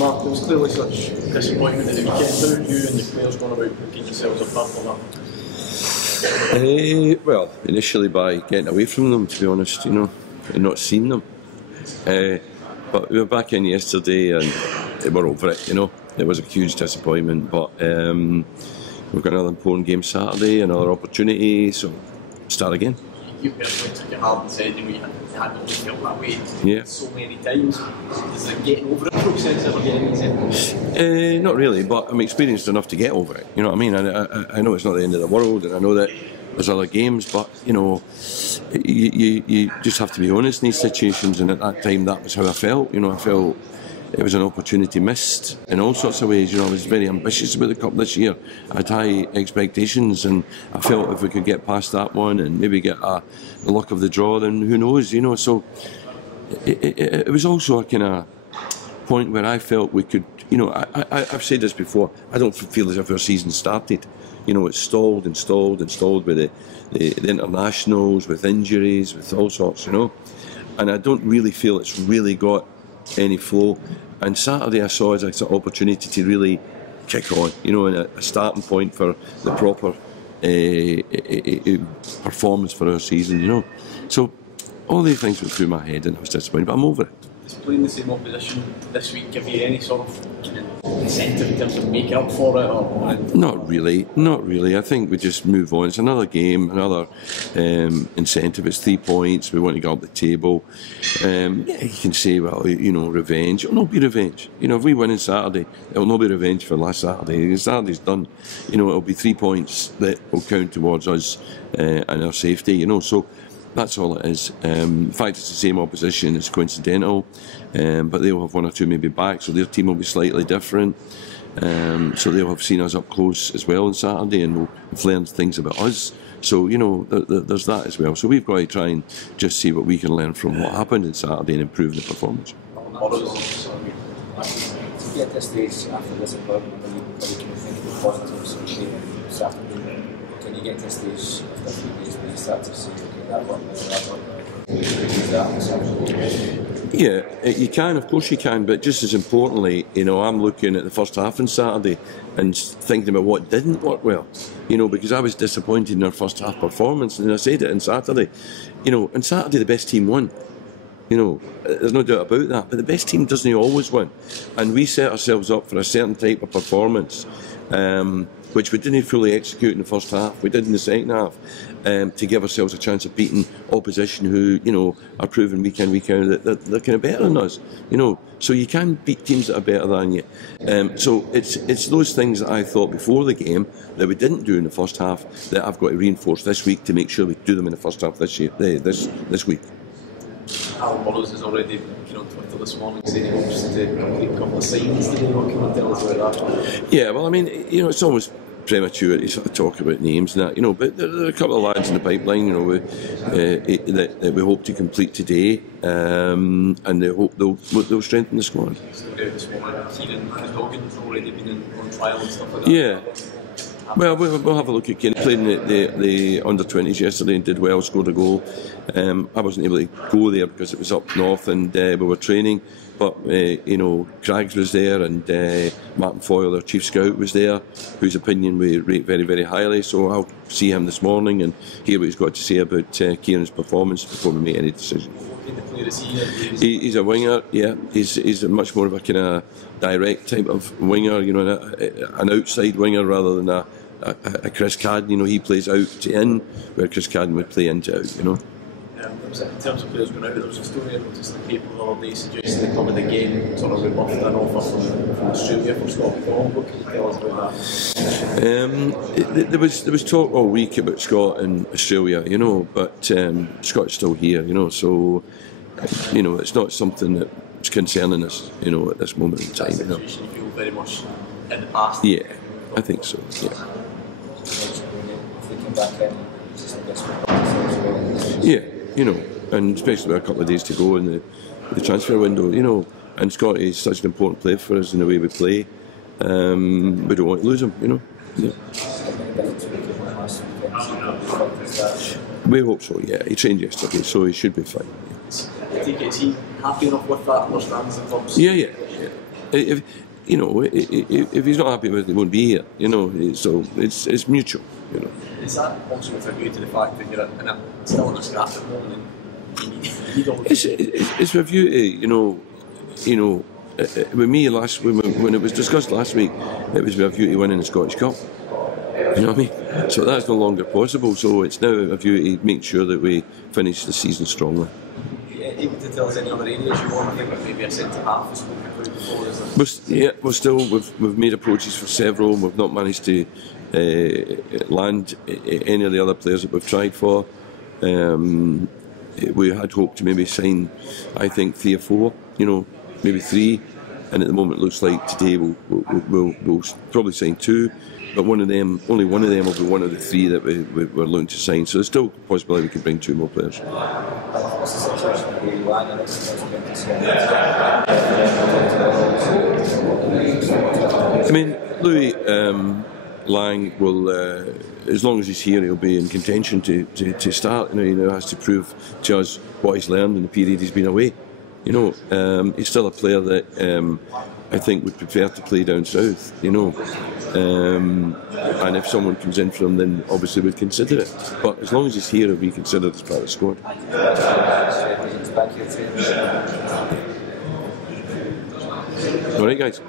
Mark, there was clearly such disappointment at the weekend. How have you and the players gone about picking yourselves apart from that? Well, initially by getting away from them, to be honest, and not seeing them. But we were back in yesterday and we're over it, It was a huge disappointment, but we've got another important game Saturday, another opportunity, so start again. You personally took it hard and said you hadn't always felt that way so many times. Is it getting over it process ever getting easy? Not really, but I'm experienced enough to get over it. You know what I mean? I know it's not the end of the world, and I know that there's other games, but you just have to be honest in these situations. And at that time, that was how I felt. I felt it was an opportunity missed in all sorts of ways. I was very ambitious about the Cup this year. I had high expectations, and I felt if we could get past that one and maybe get the luck of the draw, then who knows, So it was also a kind of point where I felt we could, I've said this before, I don't feel as if our season started. It's stalled and stalled and stalled with the internationals, with injuries, with all sorts, And I don't really feel it's really got any flow. And Saturday I saw as an opportunity to really kick on, and a starting point for the proper performance for our season, So all these things went through my head and I was disappointed, but I'm over it. Does playing the same opposition this week give you any sort of incentive in terms of making up for it? Or? Not really. I think we just move on. It's another game, another incentive. It's 3 points. We want to get up the table. You can say, well, revenge. It'll not be revenge. If we win on Saturday, it'll not be revenge for last Saturday. Saturday's done. It'll be 3 points that will count towards us and our safety. So that's all it is. In fact, it's the same opposition. It's coincidental, but they'll have one or two maybe back, so their team will be slightly different. So they'll have seen us up close as well on Saturday, and we'll have learned things about us. So there's that as well. So we've got to try and just see what we can learn from what happened on Saturday and improve the performance. To get this stage after this appointment, where you can think of the positives from Saturday, can you get to a stage after a few days where you start to see that one, Yeah, you can, of course you can, but just as importantly, I'm looking at the first half on Saturday and thinking about what didn't work well, because I was disappointed in our first half performance, and I said it on Saturday. On Saturday the best team won. There's no doubt about that, but the best team doesn't always win, and we set ourselves up for a certain type of performance, which we didn't fully execute in the first half. We did in the second half, to give ourselves a chance of beating opposition who, are proving week in, week out that they're kind of better than us. So you can beat teams that are better than you. So it's those things that I thought before the game that we didn't do in the first half that I've got to reinforce this week to make sure we do them in the first half this week. Alan Burrows has already been on Twitter this morning saying he hopes to complete a couple of signings today. What can you tell us about that? Yeah, well, it's almost premature to sort of talk about names and that, but there are a couple of lads in the pipeline, that we hope to complete today, and they hope they'll strengthen the squad. This morning, Kieran Cadogan's already been on trial and stuff like that. Yeah. Well, we'll have a look at Kieran. Played in the under-20s yesterday and did well, scored a goal. I wasn't able to go there because it was up north and we were training. But, Craggs was there, and Martin Foyle, our chief scout, was there, whose opinion we rate very, very highly. So I'll see him this morning and hear what he's got to say about Kieran's performance before we make any decision. He's a winger, yeah. He's much more of a kind of direct type of winger, an outside winger rather than a Chris Cadden. He plays out to in, where Chris Cadden would play in to out. In terms of players going out, there was a story I noticed in the paper the other day suggesting they covered the game, sort of rebuffed an offer from Australia for Scott McGhee. What can you tell us about that? There was talk all week about Scott in Australia, but Scott's still here, so it's not something that's concerning us, at this moment in time. You feel very much in the past? Yeah, I think so, yeah. Yeah, and especially with a couple of days to go in the transfer window, and Scott is such an important player for us in the way we play. We don't want to lose him, Yeah. We hope so, yeah. He trained yesterday, so he should be fine. I take it, is he happy enough with that, understands the club's? Yeah. if you know, if he's not happy with it, he won't be here. You know, so it's mutual. You know. Is that also with a view to the fact that you're still in a scrap at the moment? And you need all the It's with a view to with me when it was discussed last week, it was with a view to winning the Scottish Cup. You know what I mean? So that's no longer possible. So it's now a view to make sure that we finish the season strongly. Able to tell us any other areas you want? I think maybe a centre half was spoken about before. Is there? We've made approaches for several. We've not managed to land any of the other players that we've tried for. We had hoped to maybe sign, I think, 3 or 4. You know, maybe 3. And at the moment, it looks like today we'll probably sign 2. But only one of them will be one of the 3 that we're looking to sign. So there's still a possibility we can bring 2 more players. What's the situation with Louis Lang? I mean, Louis Lang will, as long as he's here, he'll be in contention to start. You know, he now has to prove to us what he's learned in the period he's been away. You know, he's still a player that I think would prefer to play down south. You know, and if someone comes in for him, then obviously we'd consider it. But as long as he's here, he'll be considered as part of the squad. All right, guys.